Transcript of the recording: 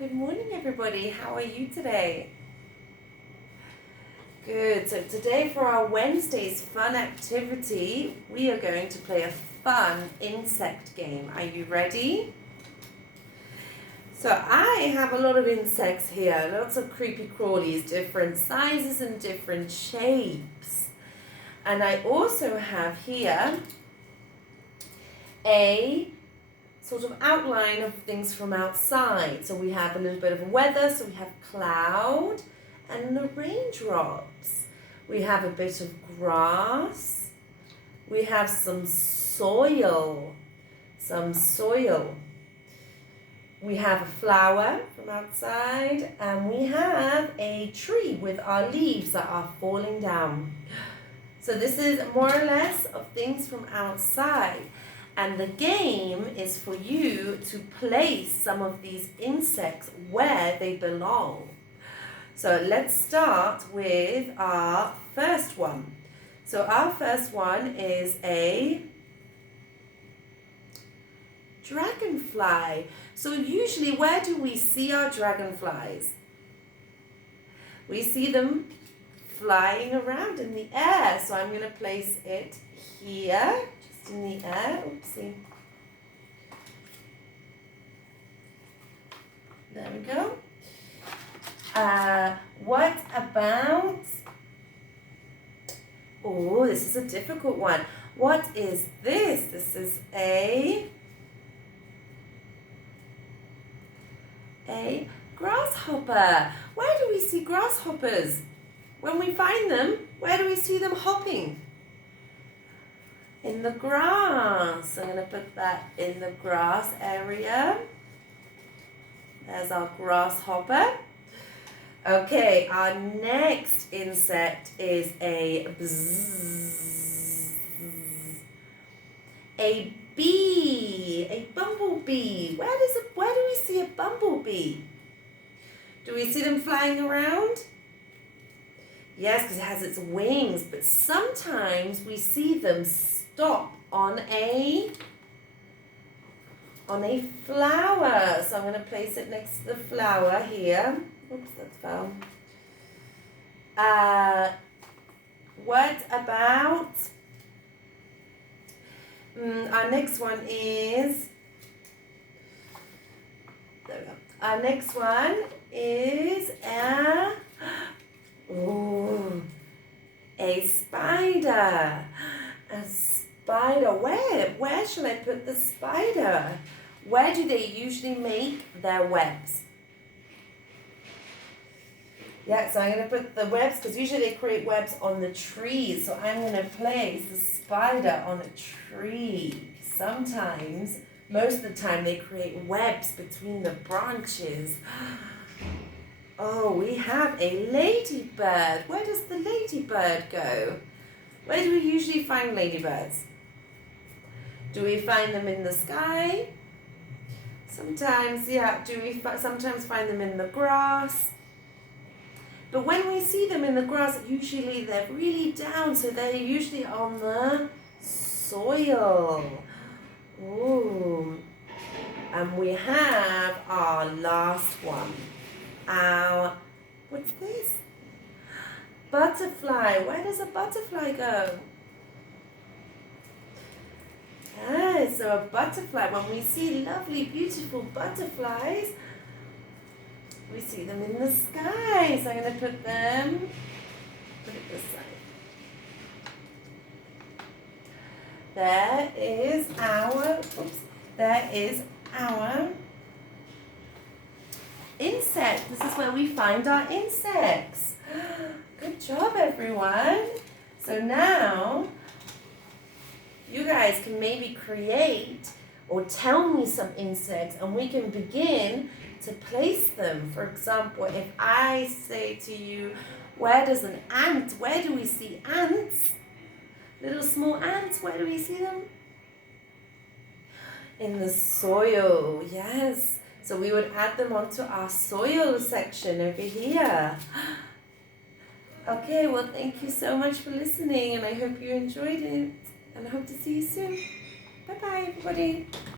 Good morning, everybody. How are you today? Good. So today for our Wednesday's fun activity, we are going to play a fun insect game. Are you ready? So I have a lot of insects here, lots of creepy crawlies, different sizes and different shapes. And I also have here a sort of outline of things from outside. So we have a little bit of weather, so we have cloud and the raindrops. We have a bit of grass. We have some soil. We have a flower from outside, and we have a tree with our leaves that are falling down. So this is more or less of things from outside. And the game is for you to place some of these insects where they belong. So let's start with our first one. So our first one is a dragonfly. So usually, where do we see our dragonflies? We see them flying around in the air. So I'm going to place it here. In the air. Oopsie. There we go. What about... Oh, this is a difficult one. What is this? This is a grasshopper. Where do we see grasshoppers? When we find them, where do we see them hopping? In the grass. I'm going to put that in the grass area. There's our grasshopper. Okay, our next insect is a bee, a bumblebee. Where do we see a bumblebee? Do we see them flying around? Yes, because it has its wings, but sometimes we see them stop on a flower. So I'm going to place it next to the flower here. Oops, that fell. What about our next one is, there we go. Our next one is a spider. A spider. Where shall I put the spider? Where do they usually make their webs? Yeah, so I'm going to put the webs, because usually they create webs on the trees. So I'm going to place the spider on a tree. Sometimes, most of the time, they create webs between the branches. Oh, we have a ladybird. Where does the ladybird go? Where do we usually find ladybirds? Do we find them in the sky? Sometimes, yeah. Do we sometimes find them in the grass? But when we see them in the grass, usually they're really down, so they're usually on the soil. Ooh. And we have our last one. What's this? Butterfly. Where does a butterfly go? Ah, so a butterfly, when we see lovely, beautiful butterflies, we see them in the sky. So I'm going to put it this side. There is our insect. This is where we find our insects. Good job, everyone. So now you guys can maybe create or tell me some insects, and we can begin to place them. For example, if I say to you, where do we see ants? Little small ants, where do we see them? In the soil, yes. So we would add them onto our soil section over here. Okay, well, thank you so much for listening, and I hope you enjoyed it, and I hope to see you soon. Bye-bye, everybody.